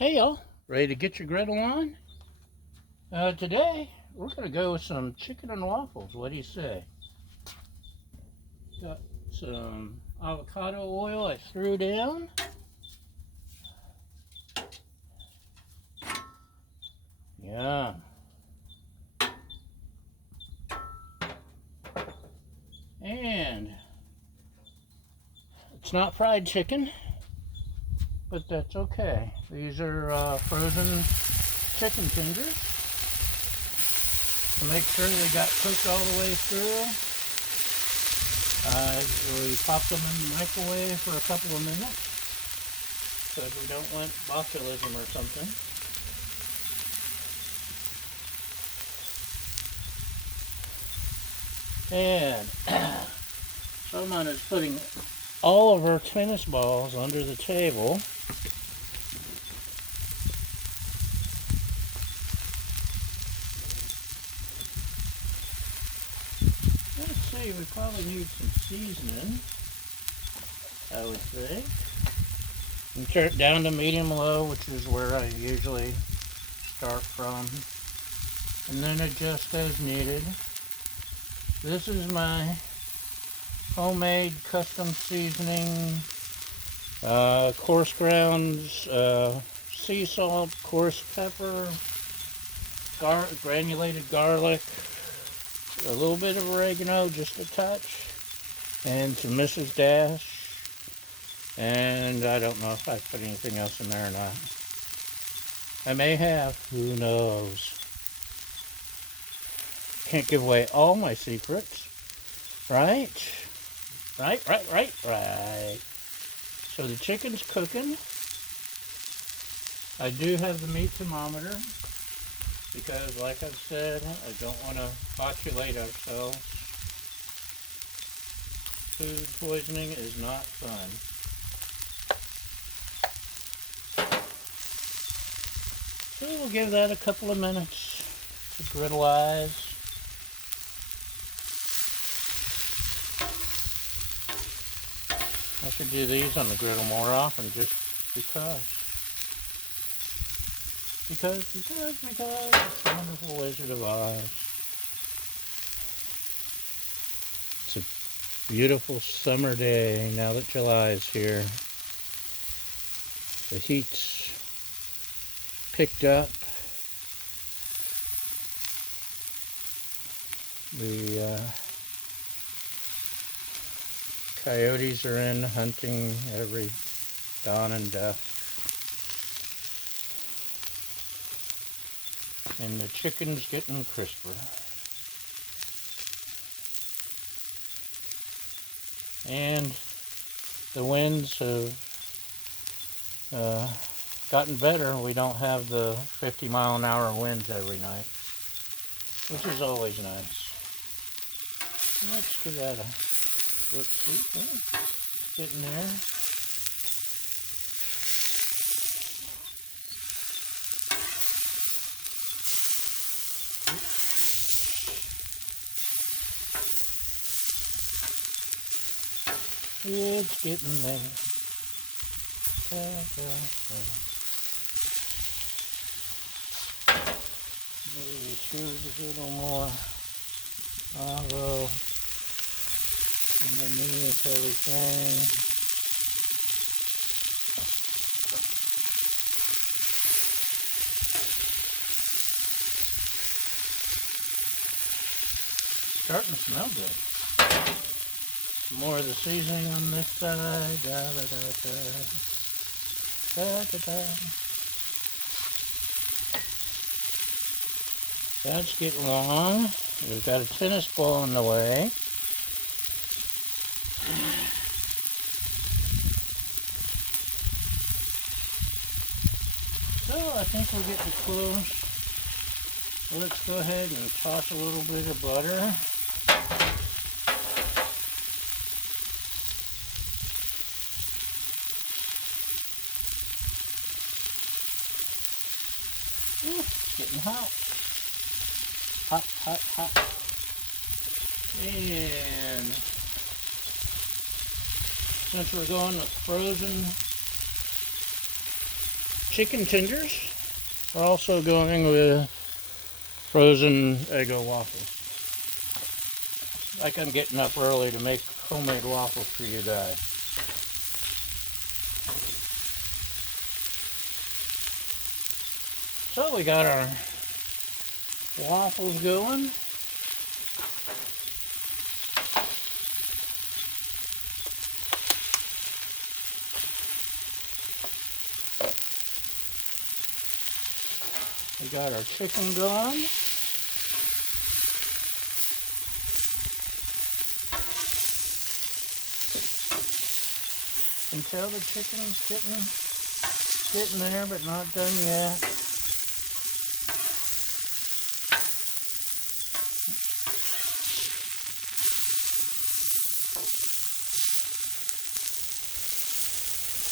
Hey y'all, ready to get your griddle on? Today we're going to go with some chicken and waffles. What do you say? Got some avocado oil I threw down. Yeah. And it's not fried chicken, but that's okay. These are frozen chicken tenders to make sure they got cooked all the way through. We pop them in the microwave for a couple of minutes because we don't want botulism or something. And someone is putting all of our tennis balls under the table. Let's see, we probably need some seasoning, I would say. And turn it down to medium low, which is where I usually start from. And then adjust as needed. This is my homemade custom seasoning, coarse grounds, sea salt, coarse pepper, granulated garlic, a little bit of oregano, just a touch, and some Mrs. Dash, and I don't know if I put anything else in there or not. I may have, who knows. Can't give away all my secrets, right? Right. So the chicken's cooking. I do have the meat thermometer because, like I've said, I don't want to botulate ourselves. Food poisoning is not fun. So we'll give that a couple of minutes to griddleize. I should do these on the griddle more often just because. Because it's the wonderful Wizard of Oz. It's a beautiful summer day now that July is here. The heat's picked up. The coyotes are in hunting every dawn and dusk. And the chicken's getting crisper. And the winds have gotten better. We don't have the 50-mile-an-hour winds every night, which is always nice. Let's give that a look. See, it's getting there. It's getting there. Maybe choose a little more avo underneath everything. Starting to smell good. Some more of the seasoning on this side. That's getting long. We've got a tennis ball in the way. So I think we're getting close. Let's go ahead and toss a little bit of butter. Ooh, it's getting hot. Hot. And since we're going with frozen chicken tenders are also going with frozen Eggo waffles. Like I'm getting up early to make homemade waffles for you guys. So we got our waffles going. We got our chicken going. You can tell the chicken's getting there, but not done yet.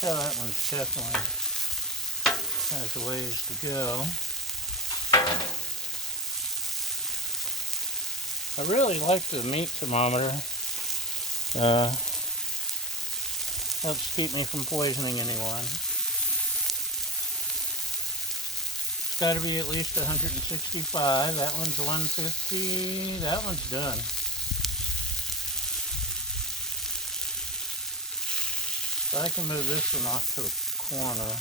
Tell that one's definitely has a ways to go. I really like the meat thermometer. Helps keep me from poisoning anyone. It's got to be at least 165. That one's 150. That one's done. So I can move this one off to the corner.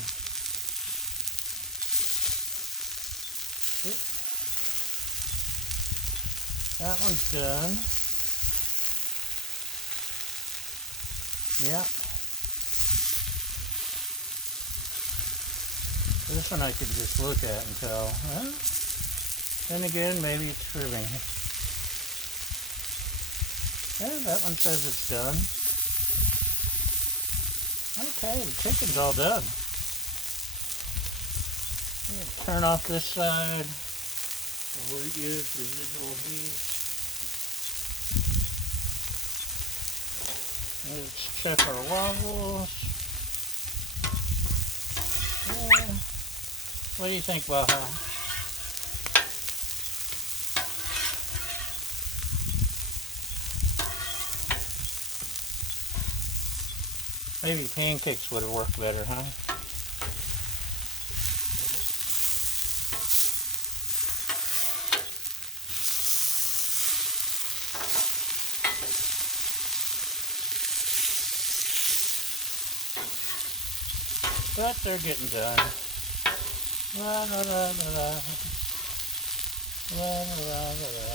That one's done. Yeah. This one I could just look at and tell. Well, then again, maybe it's trimming. Yeah, that one says it's done. Okay, the chicken's all done. Turn off this side. We'll use residual heat. Let's check our waffles. Yeah. What do you think, Baja? Maybe pancakes would have worked better, huh? But they're getting done. La la la la la. La la la la la.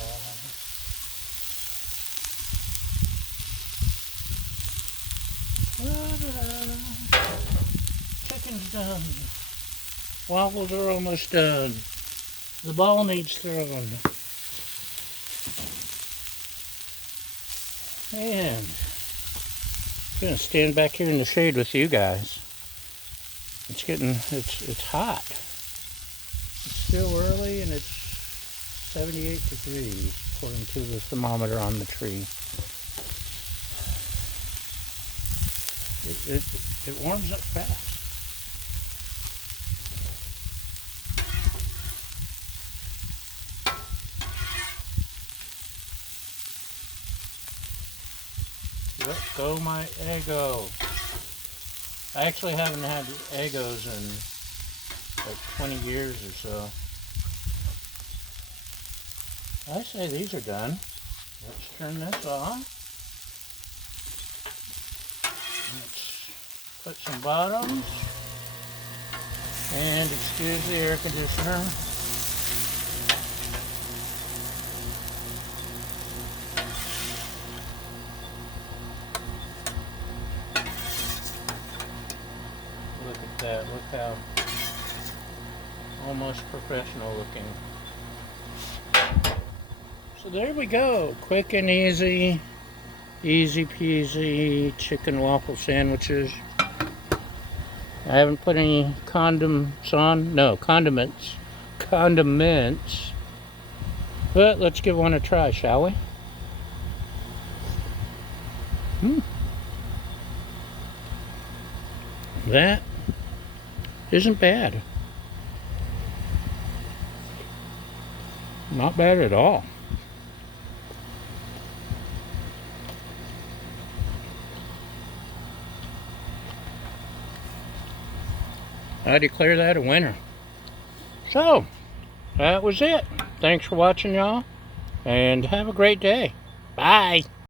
La la la. Chicken's done. Waffles are almost done. The ball needs thrown. And I'm gonna stand back here in the shade with you guys. It's hot. It's still early and it's 78 degrees according to the thermometer on the tree. It warms up fast. Let go my Eggo. I actually haven't had Eggos in like 20 years or so. I say these are done. Let's turn this off. Let's put some bottoms. And excuse the air conditioner. Look at that. Look how almost professional looking. So there we go. Quick and easy. Easy peasy chicken waffle sandwiches. I haven't put any condiments on. No, condiments. Condiments. But let's give one a try, shall we? That isn't bad. Not bad at all. I declare that a winner. So, that was it. Thanks for watching, y'all, and have a great day. Bye.